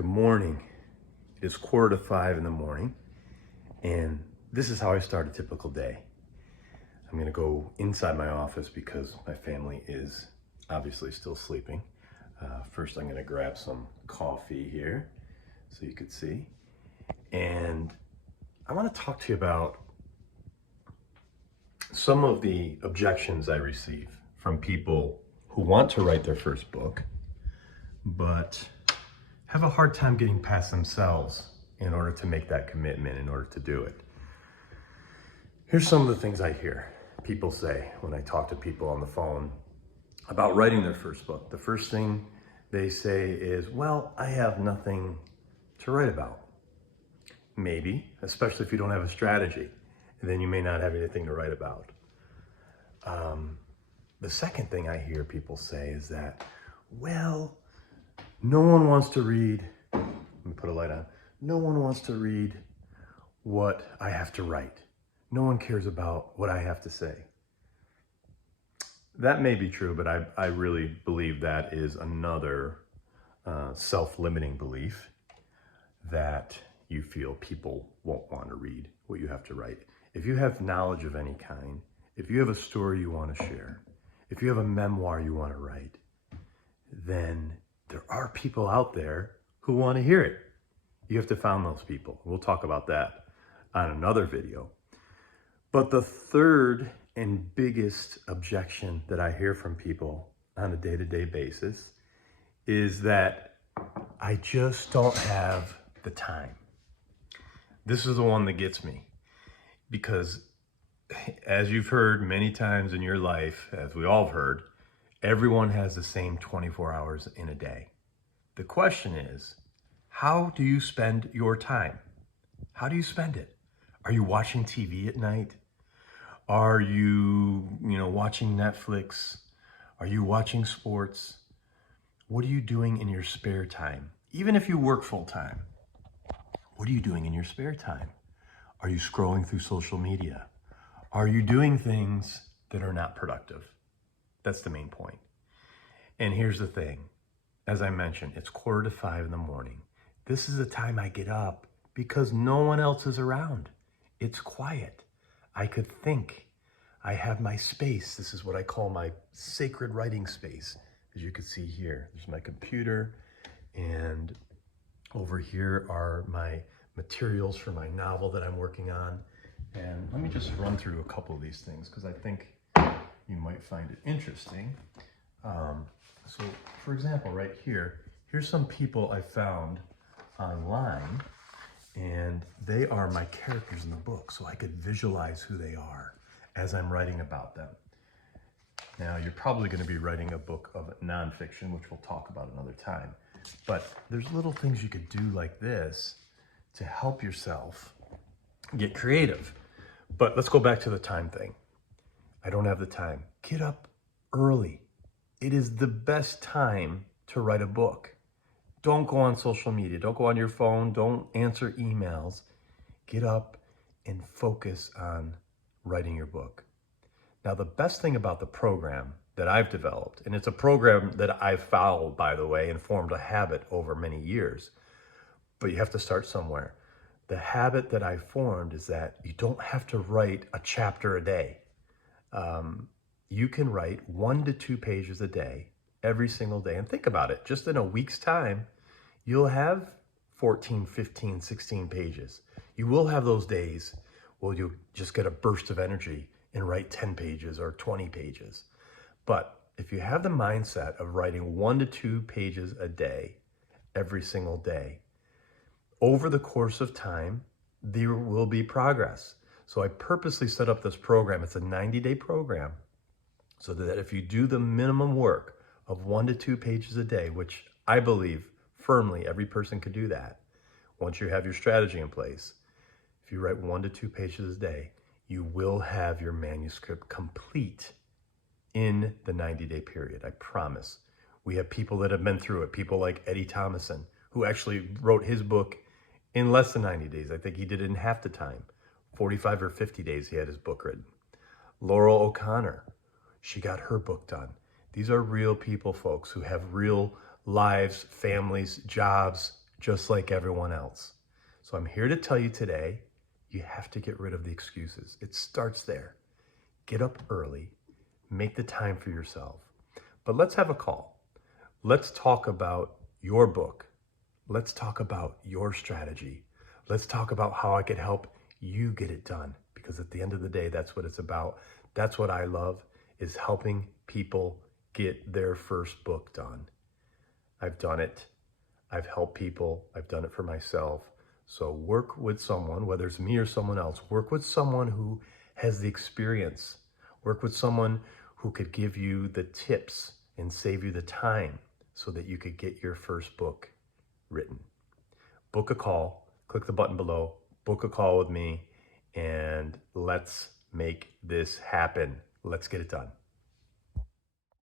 Good morning. It is 4:45 in the morning, and this is how I start a typical day. I'm gonna go inside my office because my family is obviously still sleeping. First, I'm gonna grab some coffee here so you could see. And I wanna talk to you about some of the objections I receive from people who want to write their first book, but have a hard time getting past themselves in order to make that commitment, in order to do it. Here's some of the things I hear people say when I talk to people on the phone about writing their first book. The first thing they say is, well, I have nothing to write about. Maybe, especially if you don't have a strategy, and then you may not have anything to write about. The second thing I hear people say is that, well, no one wants to read, let me put a light on, no one wants to read what I have to write. No one cares about what I have to say. That may be true, but I really believe that is another self-limiting belief that you feel people won't want to read what you have to write. If you have knowledge of any kind, if you have a story you want to share, if you have a memoir you want to write, then there are people out there who want to hear it. You have to find those people. We'll talk about that on another video. But the third and biggest objection that I hear from people on a day-to-day basis is that I just don't have the time. This is the one that gets me, because as you've heard many times in your life, as we all have heard, everyone has the same 24 hours in a day. The question is, how do you spend your time? How do you spend it? Are you watching TV at night? Are you, watching Netflix? Are you watching sports? What are you doing in your spare time? Even if you work full time, what are you doing in your spare time? Are you scrolling through social media? Are you doing things that are not productive? That's the main point. And here's the thing. As I mentioned, it's 4:45 in the morning. This is the time I get up because no one else is around. It's quiet. I could think. I have my space. This is what I call my sacred writing space. As you can see here, there's my computer, and over here are my materials for my novel that I'm working on. And let me just run through a couple of these things because I think you might find it interesting. So for example, right here, here's some people I found online, and they are my characters in the book, so I could visualize who they are as I'm writing about them. Now, you're probably going to be writing a book of nonfiction, which we'll talk about another time, but there's little things you could do like this to help yourself get creative. But let's go back to the time thing. I don't have the time. Get up early. It is the best time to write a book. Don't go on social media. Don't go on your phone. Don't answer emails. Get up and focus on writing your book. Now, the best thing about the program that I've developed, and it's a program that I've followed, by the way, and formed a habit over many years, but you have to start somewhere. The habit that I formed is that you don't have to write a chapter a day. You can write 1 to 2 pages a day, every single day. And think about it, just in a week's time, you'll have 14, 15, 16 pages. You will have those days where you'll just get a burst of energy and write 10 pages or 20 pages. But if you have the mindset of writing 1 to 2 pages a day, every single day, over the course of time, there will be progress. So I purposely set up this program. It's a 90-day program, so that if you do the minimum work of 1 to 2 pages a day, which I believe firmly every person could do that, once you have your strategy in place, if you write 1 to 2 pages a day, you will have your manuscript complete in the 90-day period. I promise. We have people that have been through it, people like Eddie Thomason, who actually wrote his book in less than 90 days. I think he did it in half the time. 45 or 50 days he had his book written. Laurel O'Connor, she got her book done. These are real people, folks, who have real lives, families, jobs, just like everyone else. So I'm here to tell you today, you have to get rid of the excuses. It starts there. Get up early, make the time for yourself. But let's have a call. Let's talk about your book. Let's talk about your strategy. Let's talk about how I could help you get it done. Because at the end of the day, that's what it's about. That's what I love, is helping people get their first book done. I've done it. I've helped people. I've done it for myself. So work with someone, whether it's me or someone else, work with someone who has the experience. Work with someone who could give you the tips and save you the time so that you could get your first book written. Book a call, click the button below, book a call with me, and let's make this happen. Let's get it done.